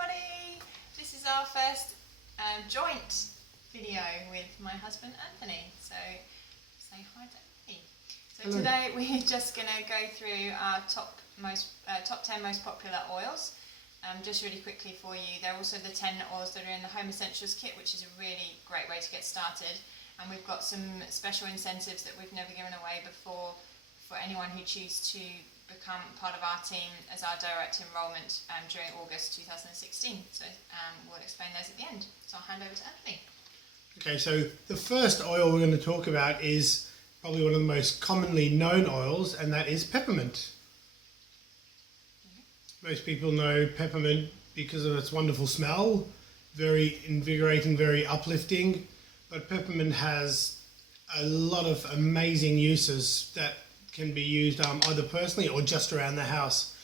everybody! This is our first joint video with my husband Anthony, so say hi to Anthony. So Hello. Today we're just going to go through our top 10 most popular oils, just really quickly for you. They're also the 10 oils that are in the Home Essentials kit, which is a really great way to get started, and we've got some special incentives that we've never given away before for anyone who chooses to become part of our team as our direct enrolment during August 2016. So we'll explain those at the end. So I'll hand over to Anthony. Okay, so the first oil we're going to talk about is probably one of the most commonly known oils, and that is peppermint. Most people know peppermint because of its wonderful smell, very invigorating, very uplifting, but peppermint has a lot of amazing uses that can be used either personally or just around the house.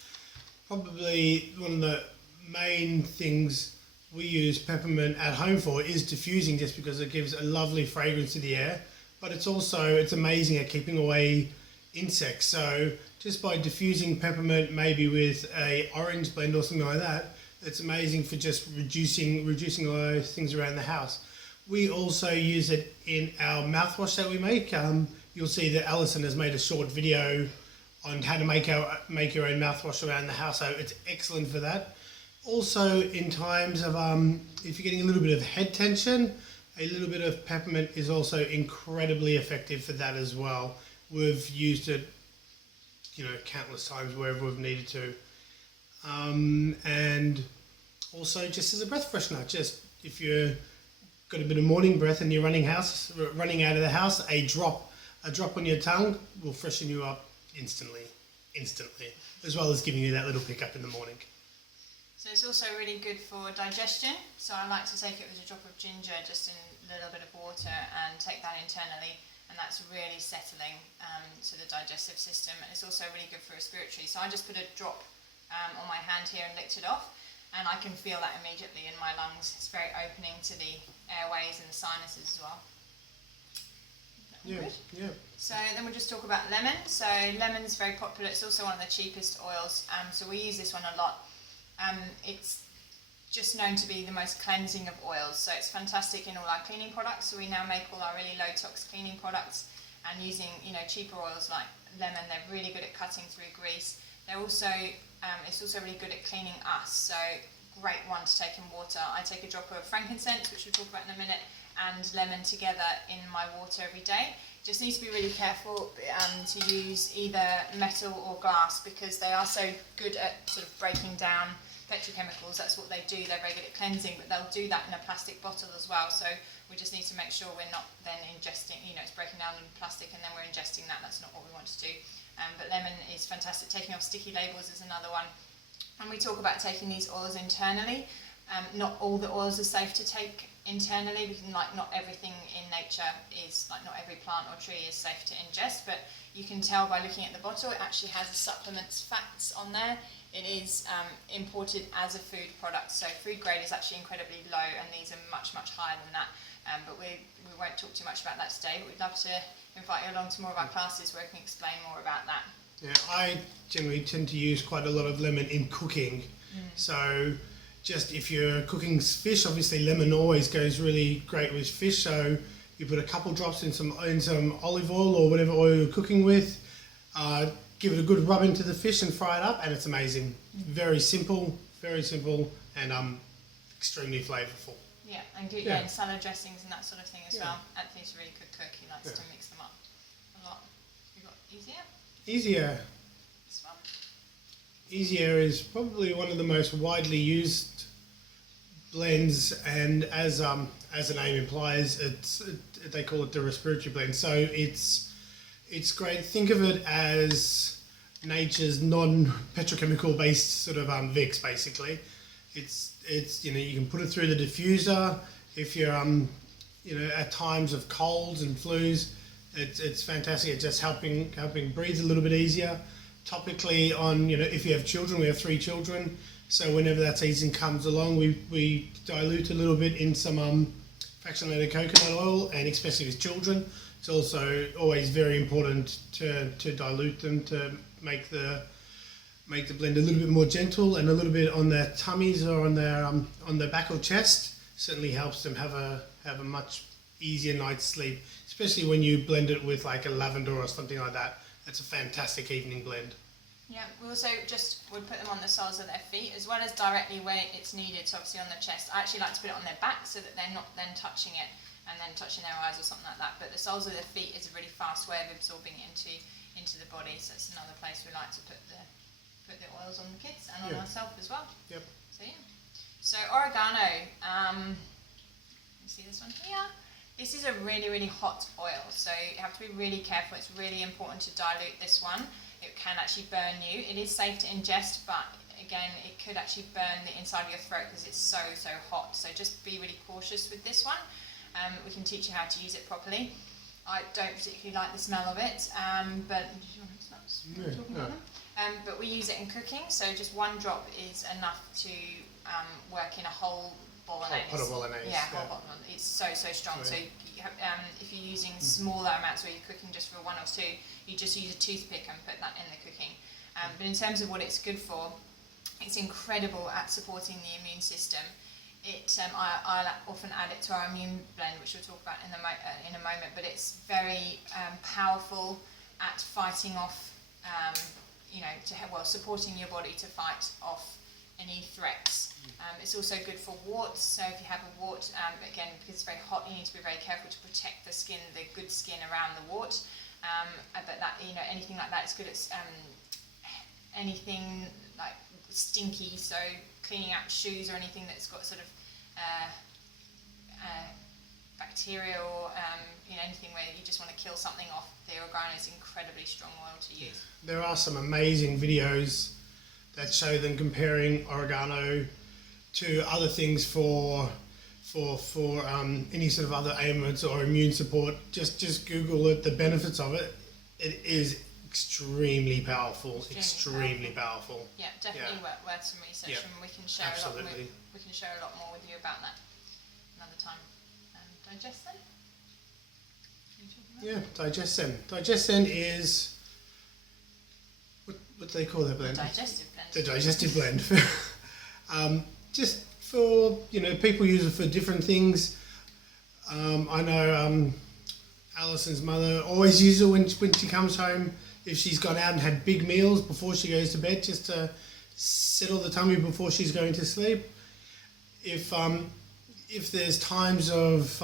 Probably one of the main things we use peppermint at home for is diffusing, just because it gives a lovely fragrance to the air, but it's amazing at keeping away insects. So just by diffusing peppermint, maybe with a orange blend or something like that, it's amazing for just reducing all those things around the house. We also use it in our mouthwash that we make. You'll see that Alison has made a short video on how to make your own mouthwash around the house, so it's excellent for that. Also, in times of if you're getting a little bit of head tension, a little bit of peppermint is also incredibly effective for that as well. We've used it, countless times wherever we've needed to, and also just as a breath freshener. Just if you're got a bit of morning breath and you're running out of the house, a drop on your tongue will freshen you up instantly, as well as giving you that little pickup in the morning. So it's also really good for digestion. So I like to take it with a drop of ginger, just in a little bit of water, and take that internally, and that's really settling to the digestive system. And it's also really good for respiratory. So I just put a drop on my hand here and licked it off, and I can feel that immediately in my lungs. It's very opening to the airways and the sinuses as well. Yeah. So then we'll just talk about lemon. So lemon's very popular. It's also one of the cheapest oils. So we use this one a lot. It's just known to be the most cleansing of oils. So it's fantastic in all our cleaning products. So we now make all our really low tox cleaning products, and using cheaper oils like lemon. They're really good at cutting through grease. They're also it's also really good at cleaning us. So great one to take in water. I take a drop of frankincense, which we'll talk about in a minute, and lemon together in my water every day. Just need to be really careful to use either metal or glass, because they are so good at sort of breaking down petrochemicals. That's what they do. They're very good at cleansing, but they'll do that in a plastic bottle as well. So we just need to make sure we're not then ingesting, it's breaking down in plastic and then we're ingesting that. That's not what we want to do. But lemon is fantastic. Taking off sticky labels is another one. And we talk about taking these oils internally. Not all the oils are safe to take internally, because not everything in nature is, not every plant or tree is safe to ingest, but you can tell by looking at the bottle. It actually has the supplements facts on there. It is imported as a food product, so food grade is actually incredibly low, and these are much higher than that. But we won't talk too much about that today, but we'd love to invite you along to more of our classes where we can explain more about that. Yeah, I generally tend to use quite a lot of lemon in cooking. So just if you're cooking fish, obviously lemon always goes really great with fish. So you put a couple drops in some olive oil or whatever oil you're cooking with. Give it a good rub into the fish and fry it up, and it's amazing. Very simple, and extremely flavourful. Yeah, and salad dressings and that sort of thing as well. Anthony's a really good cook. He likes to mix them up a lot. We've got Easier. This one. Easier is probably one of the most widely used blends, and as the name implies, they call it the respiratory blend. So it's great. Think of it as nature's non-petrochemical based sort of Vicks, basically. It's you can put it through the diffuser if you're at times of colds and flus. It's fantastic at just helping breathe a little bit easier. Topically on if you have children, we have 3 children, so whenever that season comes along, we dilute a little bit in some fractionated coconut oil, and especially with children, it's also always very important to dilute them to make the make the blend a little bit more gentle, and a little bit on their tummies or on their back or chest. Certainly helps them have a much easier night's sleep, especially when you blend it with like a lavender or something like that. That's a fantastic evening blend. Yeah, we also would put them on the soles of their feet as well as directly where it's needed, so obviously on the chest. I actually like to put it on their back so that they're not then touching it and then touching their eyes or something like that. But the soles of their feet is a really fast way of absorbing it into the body, so it's another place we like to put the oils on the kids and on myself as well. Yep. So yeah. So oregano, you see this one here? This is a really, really hot oil, so you have to be really careful. It's really important to dilute this one. It can actually burn you. It is safe to ingest, but again, it could actually burn the inside of your throat because it's so, so hot. So just be really cautious with this one. We can teach you how to use it properly. I don't particularly like the smell of it, but do you want to start talking about them? But we use it in cooking, so just one drop is enough to work in a whole bolognese. Pot of bolognese. Yeah, whole bolognese. It's so, so strong. So if you're using smaller amounts where you're cooking just for one or two, you just use a toothpick and put that in the cooking. But in terms of what it's good for, it's incredible at supporting the immune system. I often add it to our immune blend, which we'll talk about in a moment, but it's very powerful at fighting off, supporting your body to fight off any threats. It's also good for warts, so if you have a wart, again, because it's very hot, you need to be very careful to protect the skin, the good skin around the wart. But that, anything like that is good at anything like stinky, so cleaning out shoes or anything that's got sort of bacteria or anything where you just want to kill something off. The oregano is incredibly strong oil to use. There are some amazing videos that show them comparing oregano to other things for any sort of other ailments or immune support. Just Google it, the benefits of it. It is extremely powerful. Extremely powerful. Yeah, definitely worth some research, and we can share a lot more with you about that another time. Digestin? Yeah, Digestin. Digestin is what do they call that blend? The digestive blend. The digestive blend. Just for people use it for different things. I know Alison's mother always uses it when she comes home, if she's gone out and had big meals before she goes to bed, just to settle the tummy before she's going to sleep. If there's times of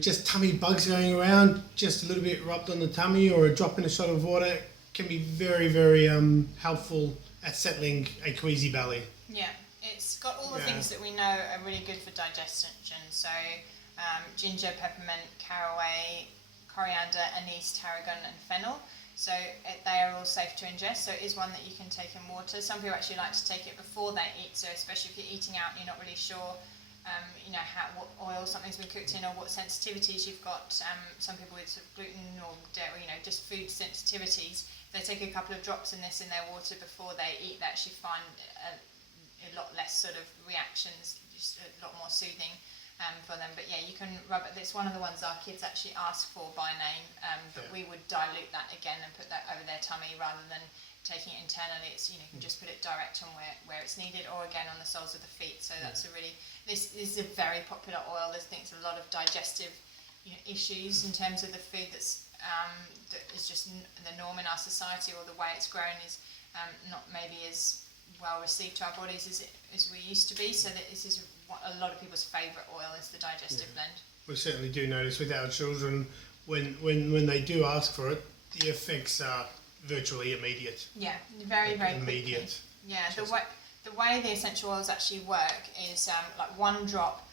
just tummy bugs going around, just a little bit rubbed on the tummy or a drop in a shot of water can be very, very helpful at settling a queasy belly. Yeah, it's got all the things that we know are really good for digestion. So ginger, peppermint, caraway, coriander, anise, tarragon and fennel. So they are all safe to ingest, so it is one that you can take in water. Some people actually like to take it before they eat, so especially if you're eating out and you're not really sure what oil something's been cooked in or what sensitivities you've got. Some people with sort of gluten or dairy, just food sensitivities, they take a couple of drops in this in their water before they eat. They actually find a lot less sort of reactions, just a lot more soothing for them. But yeah, you can rub it. It's one of the ones our kids actually ask for by name, but we would dilute that again and put that over their tummy rather than taking it internally. It's you can just put it direct on where it's needed, or again on the soles of the feet. So that's this is a very popular oil. There's a lot of digestive issues in terms of the food that is just the norm in our society, or the way it's grown is not maybe as well received to our bodies as we used to be. So that this is a lot of people's favourite oil is the digestive blend. We certainly do notice with our children when they do ask for it, the effects are virtually immediate. Yeah, very, very immediate. Quickly. Yeah, the way the essential oils actually work is like one drop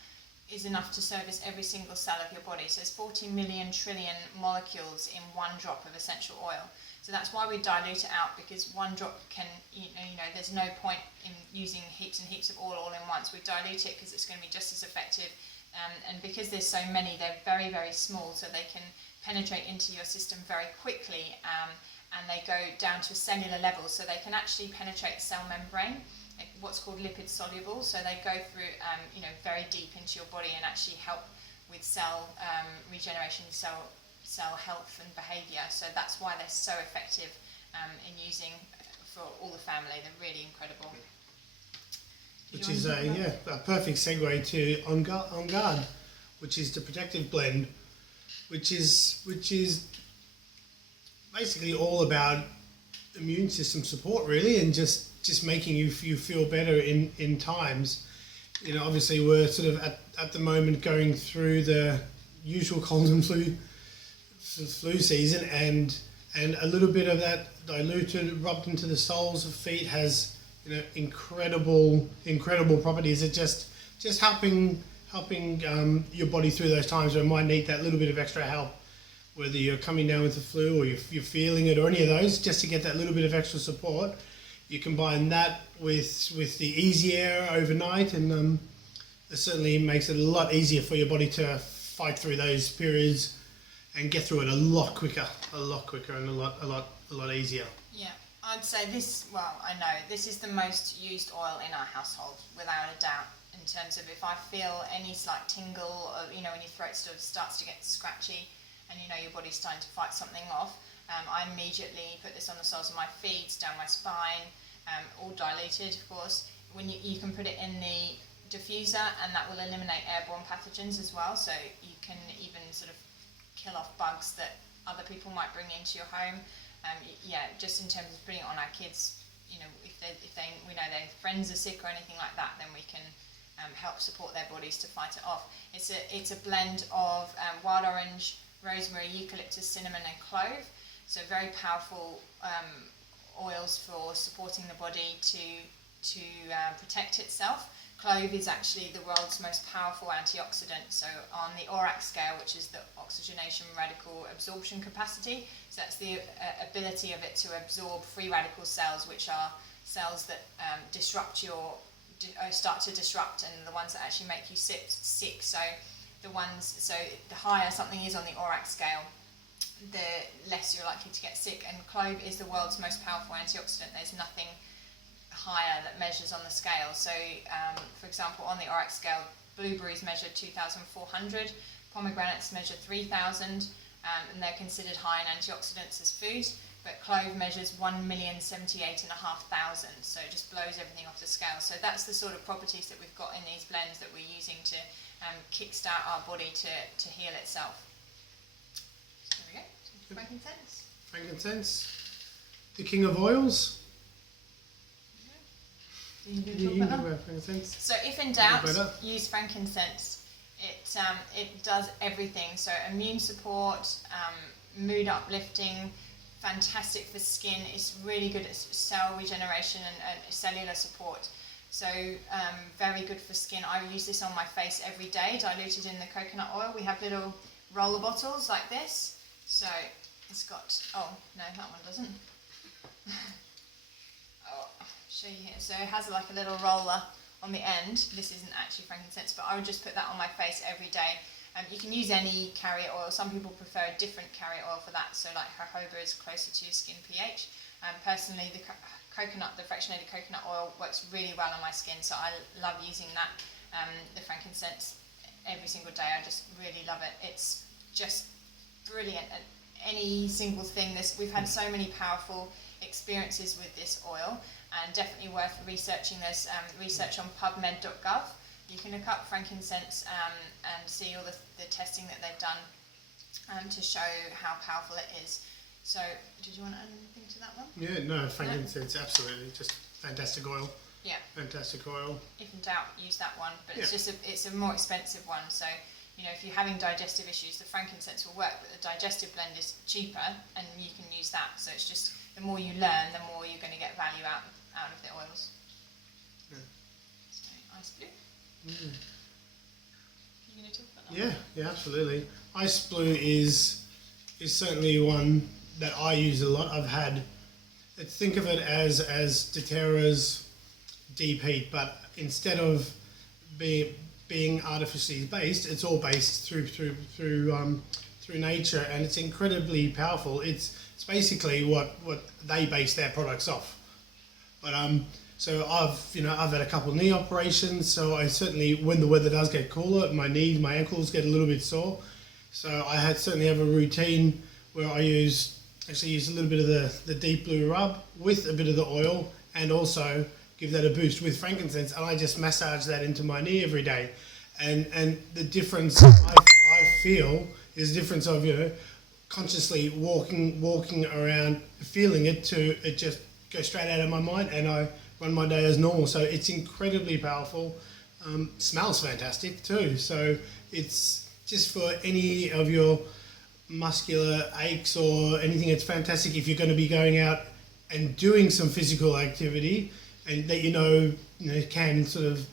is enough to service every single cell of your body. So there's 40 million trillion molecules in one drop of essential oil. So that's why we dilute it out, because one drop can, there's no point in using heaps and heaps of oil all in once. We dilute it because it's going to be just as effective. And because there's so many, they're very, very small, so they can penetrate into your system very quickly. And they go down to a cellular level, so they can actually penetrate cell membrane, what's called lipid soluble. So they go through, very deep into your body and actually help with cell regeneration, cell health and behaviour. So that's why they're so effective in using for all the family. They're really incredible. Which is a perfect segue to On Guard, which is the protective blend, which is basically all about immune system support, really, and just making you feel better in times. You know, obviously we're sort of at the moment going through the usual cold and flu season, and a little bit of that diluted, rubbed into the soles of feet has, you know, incredible properties. It just helping your body through those times where it might need that little bit of extra help, whether you're coming down with the flu or you're feeling it or any of those, just to get that little bit of extra support. You combine that with the easy air overnight, and it certainly makes it a lot easier for your body to fight through those periods and get through it a lot quicker and a lot easier. Yeah, I'd say this is the most used oil in our household, without a doubt, in terms of if I feel any slight tingle, or, you know, when your throat sort of starts to get scratchy and you know your body's starting to fight something off, I immediately put this on the soles of my feet, down my spine, all diluted, of course. When you can put it in the diffuser, and that will eliminate airborne pathogens as well, so you can even sort of kill off bugs that other people might bring into your home. Just in terms of putting it on our kids, you know, if we know their friends are sick or anything like that, then we can help support their bodies to fight it off. It's a blend of wild orange, rosemary, eucalyptus, cinnamon and clove, so very powerful oils for supporting the body to protect itself. Clove is actually the world's most powerful antioxidant, so on the ORAC scale, which is the oxygenation radical absorption capacity, so that's the ability of it to absorb free radical cells, which are cells that start to disrupt, and the ones that actually make you sick. So the higher something is on the ORAC scale, the less you're likely to get sick, and clove is the world's most powerful antioxidant. There's nothing higher that measures on the scale. So for example, on the ORAC scale, blueberries measure 2,400, pomegranates measure 3,000, and they're considered high in antioxidants as food, but clove measures 1,078,500, so it just blows everything off the scale. So that's the sort of properties that we've got in these blends that we're using to kickstart our body to heal itself. So there we go. Frankincense. Frankincense, the king of oils. So if in doubt, use frankincense. It does everything. So immune support, mood uplifting, fantastic for skin. It's really good at cell regeneration and cellular support. So very good for skin. I use this on my face every day, diluted in the coconut oil. We have little roller bottles like this. So it's got, oh no, that one doesn't. Show you here. So it has like a little roller on the end. This isn't actually frankincense, but I would just put that on my face every day. You can use any carrier oil. Some people prefer a different carrier oil for that, so like jojoba is closer to your skin pH. Personally, the fractionated coconut oil works really well on my skin, so I love using that. The frankincense every single day. I just really love it. It's just brilliant at any single thing. We've had so many powerful experiences with this oil, and definitely worth researching. There's research on pubmed.gov. You can look up frankincense and see all the testing that they've done to show how powerful it is. So, did you want to add anything to that one? Yeah, no, frankincense, absolutely, just fantastic oil. Yeah. Fantastic oil. If in doubt, use that one, but it's a more expensive one. So, you know, if you're having digestive issues, the frankincense will work, but the digestive blend is cheaper, and you can use that. So it's just, the more you learn, the more you're going to get value out of the oils. Yeah. So, ice blue. Mm. You going to talk about that? Yeah, absolutely. Ice blue is certainly one that I use a lot. I've had, think of it as DoTerra's deep heat, but instead of being artificially based, it's all based through nature, and it's incredibly powerful. It's basically what they base their products off. But so I've had a couple of knee operations, so I certainly, when the weather does get cooler, my knees, my ankles get a little bit sore. So I certainly have a routine where I use actually use a little bit of the deep blue rub with a bit of the oil, and also give that a boost with frankincense, and I just massage that into my knee every day. And the difference I feel is the difference of, consciously walking around, feeling it, to it just goes straight out of my mind, and I run my day as normal. So it's incredibly powerful. Smells fantastic too. So it's just for any of your muscular aches or anything. It's fantastic if you're going to be going out and doing some physical activity, and that can sort of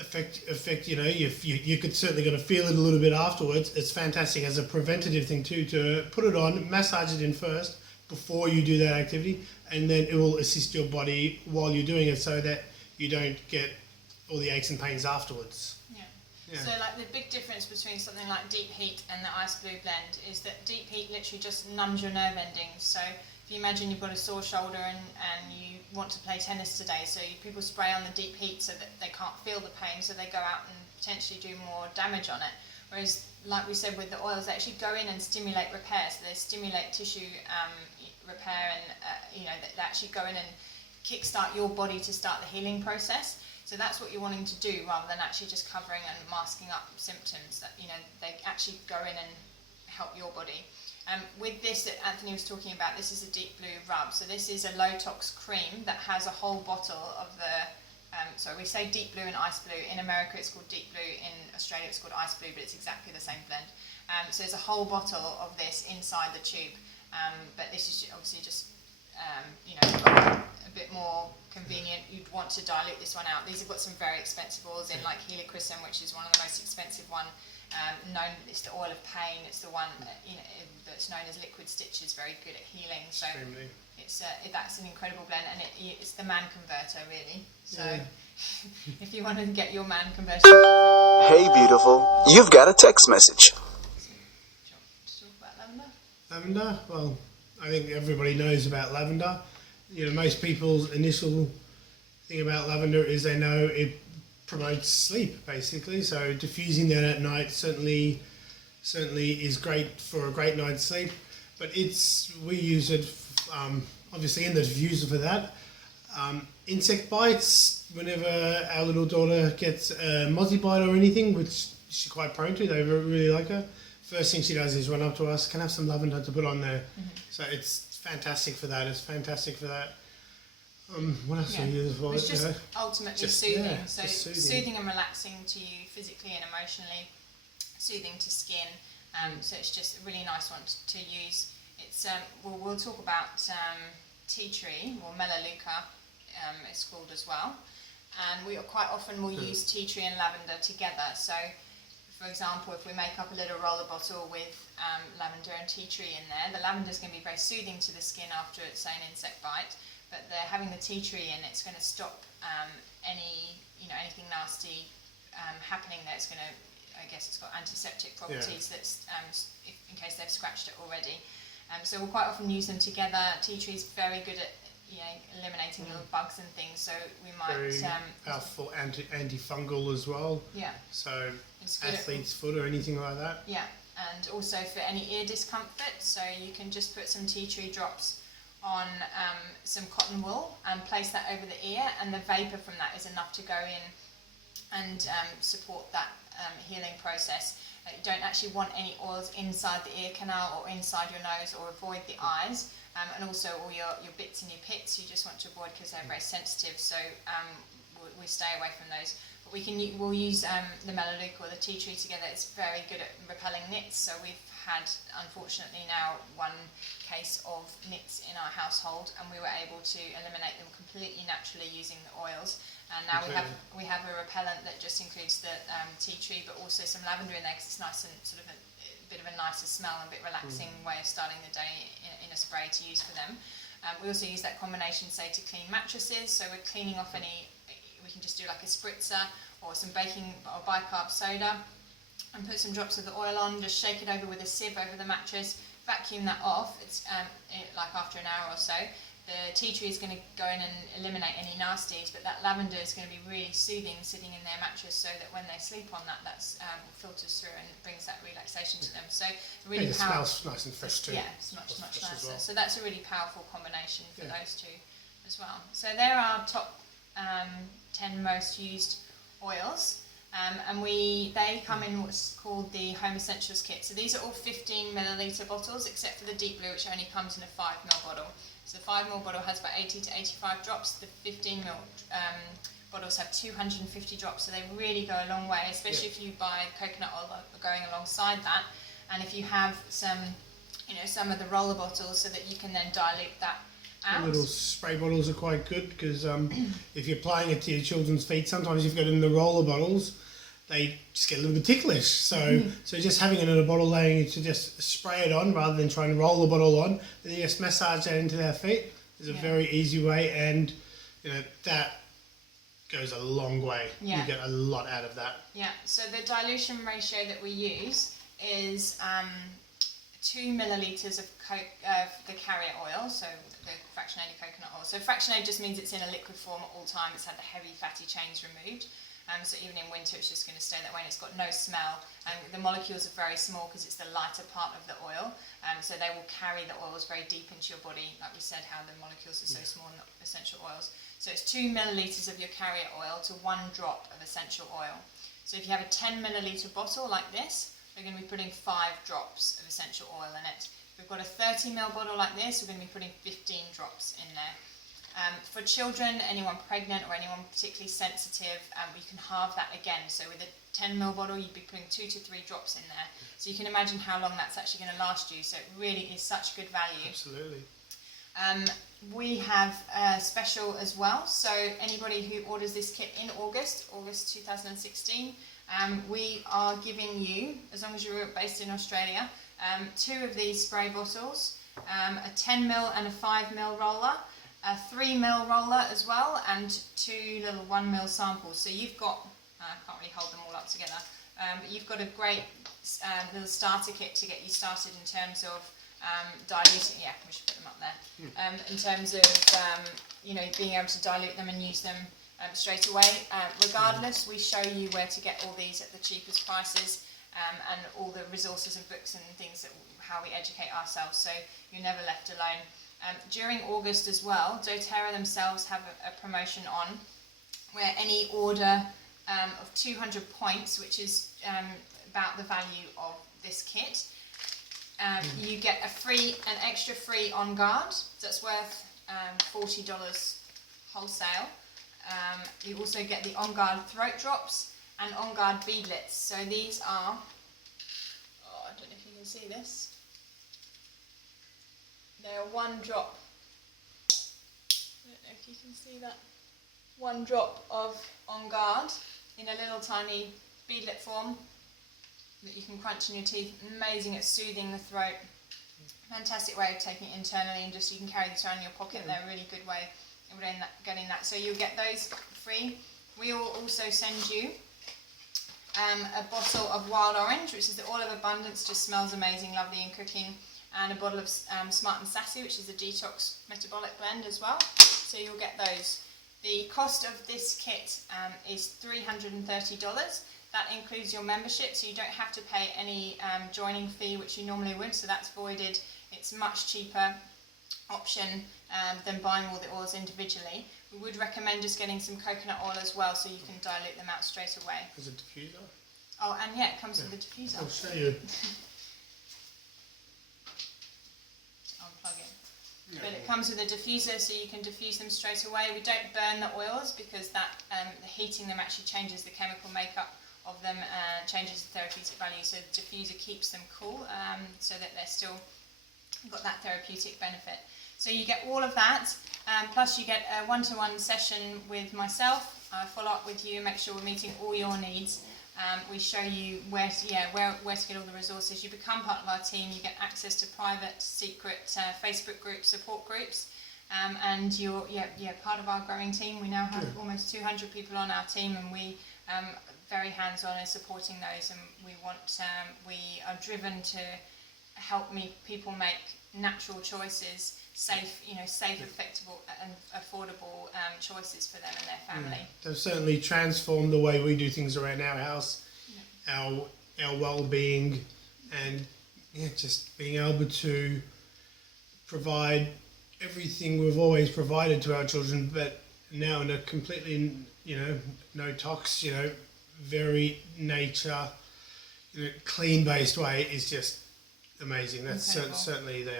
affect you could certainly going to feel it a little bit afterwards. It's fantastic as a preventative thing too, to put it on, massage it in first before you do that activity, and then it will assist your body while you're doing it, so that you don't get all the aches and pains afterwards. Yeah. So like the big difference between something like deep heat and the ice blue blend is that deep heat literally just numbs your nerve endings. So if you imagine you've got a sore shoulder and you want to play tennis today, so people spray on the deep heat so that they can't feel the pain, so they go out and potentially do more damage on it. Whereas, like we said with the oils, they actually go in and stimulate repair, so they stimulate tissue repair, and they actually go in and kickstart your body to start the healing process. So that's what you're wanting to do, rather than actually just covering and masking up symptoms. That they actually go in and help your body. With this that Anthony was talking about, this is a deep blue rub. So this is a low tox cream that has a whole bottle of the. So we say deep blue and ice blue. In America, it's called deep blue. In Australia, it's called ice blue, but it's exactly the same blend. So there's a whole bottle of this inside the tube. But this is obviously just a bit more convenient. You'd want to dilute this one out. These have got some very expensive oils in, like helichrysum, which is one of the most expensive one. It's the oil of pain. It's the one that's known as liquid stitches. Very good at healing. So Extremely. That's an incredible blend, and it's the man converter really. So if you want to get your man conversion. Hey beautiful, you've got a text message. Do you want to talk about lavender? Lavender? Well, I think everybody knows about lavender. Most people's initial thing about lavender is they know it promotes sleep, basically. So diffusing that at night certainly is great for a great night's sleep. But we use it obviously in the diffuser for that. Insect bites, whenever our little daughter gets a mozzie bite or anything, which she's quite prone to, they really like her, first thing she does is run up to us, can I have some lavender to put on there? Mm-hmm. So it's fantastic for that. What else do you use for it? It's just ultimately soothing. Yeah, so soothing and relaxing to you physically and emotionally, soothing to skin. So it's just a really nice one to use. It's we'll talk about tea tree, or melaleuca, it's called as well. And we quite often will use tea tree and lavender together. So for example, if we make up a little roller bottle with lavender and tea tree in there, the lavender is going to be very soothing to the skin after it's, say, an insect bite, but they're having the tea tree in, it's going to stop anything nasty happening there. It's going to, I guess it's got antiseptic properties, that's in case they've scratched it already. So we'll quite often use them together. Tea tree is very good at eliminating little bugs and things, so we might very powerful antifungal as well. Yeah. So athlete's foot or anything like that. Yeah, and also for any ear discomfort, so you can just put some tea tree drops on some cotton wool and place that over the ear, and the vapour from that is enough to go in and support that healing process. You don't actually want any oils inside the ear canal or inside your nose, or avoid the eyes, and also all your bits and your pits you just want to avoid because they're very sensitive, so we stay away from those. But we'll use the melaleuca or the tea tree together. It's very good at repelling nits, so we've had, unfortunately now, one case of nits in our household, and we were able to eliminate them completely naturally using the oils. And now we have a repellent that just includes the tea tree, but also some lavender in there, because it's nice and sort of a bit of a nicer smell and a bit relaxing way of starting the day in a spray to use for them. We also use that combination, say, to clean mattresses. So we're cleaning off we can just do like a spritzer or some baking or bicarb soda, and put some drops of the oil on, just shake it over with a sieve over the mattress, vacuum that off. It's like after an hour or so. The tea tree is going to go in and eliminate any nasties, but that lavender is going to be really soothing sitting in their mattress, so that when they sleep on that, that's filters through and brings that relaxation to them. So really it smells nice and fresh too. Yeah, it's much nicer. Well. So that's a really powerful combination for those two as well. So there are top 10 most used oils. And they come in what's called the Home Essentials kit. So these are all 15 milliliter bottles, except for the deep blue, which only comes in a 5 ml bottle. So the 5 ml bottle has about 80 to 85 drops. The 15 ml bottles have 250 drops, so they really go a long way, especially if you buy coconut oil going alongside that. And if you have some of the roller bottles, so that you can then dilute that out. The little spray bottles are quite good, because if you're applying it to your children's feet, sometimes you've got it in the roller bottles, they just get a little bit ticklish. So just having it in a bottle, allowing you to just spray it on rather than trying to roll the bottle on, then you just massage that into their feet is a very easy way, and that goes a long way. You get a lot out of that. Yeah. So the dilution ratio that we use is 2 millilitres of the carrier oil, so the fractionated coconut oil. So fractionated just means it's in a liquid form at all time. It's had the heavy fatty chains removed. So even in winter, it's just going to stay that way, and it's got no smell. The molecules are very small because it's the lighter part of the oil. So they will carry the oils very deep into your body, like we said, how the molecules are so small in the essential oils. So it's 2 millilitres of your carrier oil to 1 drop of essential oil. So if you have a 10 milliliter bottle like this, we're going to be putting 5 drops of essential oil in it. If we've got a 30 ml bottle like this, we're going to be putting 15 drops in there. For children, anyone pregnant or anyone particularly sensitive, you can halve that again. So with a 10 ml bottle, you'd be putting 2 to 3 drops in there. So you can imagine how long that's actually going to last you. So it really is such good value. Absolutely. We have a special as well. So anybody who orders this kit in August 2016, we are giving you, as long as you're based in Australia, 2 of these spray bottles, a 10 ml and a 5 ml roller, a 3 ml roller as well, and 2 little 1 ml samples. So you've got, I can't really hold them all up together, but you've got a great little starter kit to get you started in terms of diluting. Yeah, we should put them up there. In terms of being able to dilute them and use them straight away. Regardless, we show you where to get all these at the cheapest prices, and all the resources and books and things how we educate ourselves, so you're never left alone. During August as well, DoTERRA themselves have a promotion on where any order of 200 points, which is about the value of this kit, you get an extra free On Guard. That's worth $40 wholesale. You also get the On Guard throat drops and On Guard beadlets. So these are, I don't know if you can see this. They're 1 drop. I don't know if you can see that. 1 drop of On Guard in a little tiny beadlet form that you can crunch in your teeth. Amazing at soothing the throat. Fantastic way of taking it internally, and just you can carry these around in your pocket. They're a really good way of getting that. So you'll get those free. We will also send you a bottle of wild orange, which is the oil of abundance, just smells amazing, lovely in cooking, and a bottle of Smart and Sassy, which is a detox metabolic blend as well. So you'll get those. The cost of this kit is $330. That includes your membership, so you don't have to pay any joining fee, which you normally would, so that's voided. It's a much cheaper option than buying all the oils individually. We would recommend just getting some coconut oil as well, so you can dilute them out straight away. As a diffuser? Oh, and yeah, it comes with a diffuser. I'll show you. Unplug it. But it comes with a diffuser, so you can diffuse them straight away. We don't burn the oils because that the heating them actually changes the chemical makeup of them, changes the therapeutic value. So the diffuser keeps them cool, so that they're still got that therapeutic benefit. So you get all of that, plus you get a one-to-one session with myself. I follow up with you, make sure we're meeting all your needs. We show you where to get all the resources. You become part of our team. You get access to private, secret Facebook groups, support groups, and you're part of our growing team. We now have almost 200 people on our team, and we very hands-on in supporting those. And we are driven to help people make natural choices safe, effective and affordable choices for them and their family. They've certainly transformed the way we do things around our house, our well-being, and just being able to provide everything we've always provided to our children, but now in a completely, no tox, very nature, clean-based way is just amazing. That's certainly the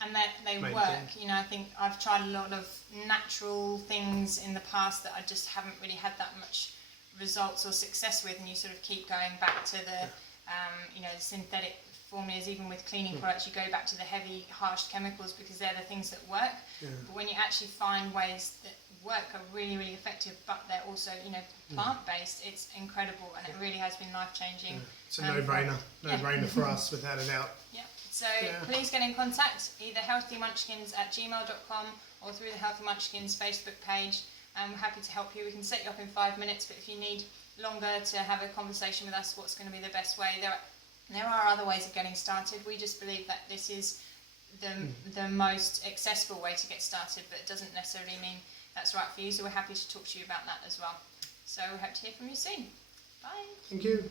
and that they main work. thing. I think I've tried a lot of natural things in the past that I just haven't really had that much results or success with, and you sort of keep going back to the the synthetic formulas. Even with cleaning products, you go back to the heavy, harsh chemicals because they're the things that work. But when you actually find ways that work are really, really effective, but they're also plant-based, it's incredible, and it really has been life-changing. It's a no-brainer for us, without a doubt. So please get in contact, either healthymunchkins@gmail.com or through the Healthy Munchkins Facebook page. We're happy to help you. We can set you up in 5 minutes, but if you need longer to have a conversation with us, what's going to be the best way? There are other ways of getting started. We just believe that this is the most accessible way to get started, but it doesn't necessarily mean that's right for you. So we're happy to talk to you about that as well. So we hope to hear from you soon. Bye. Thank you.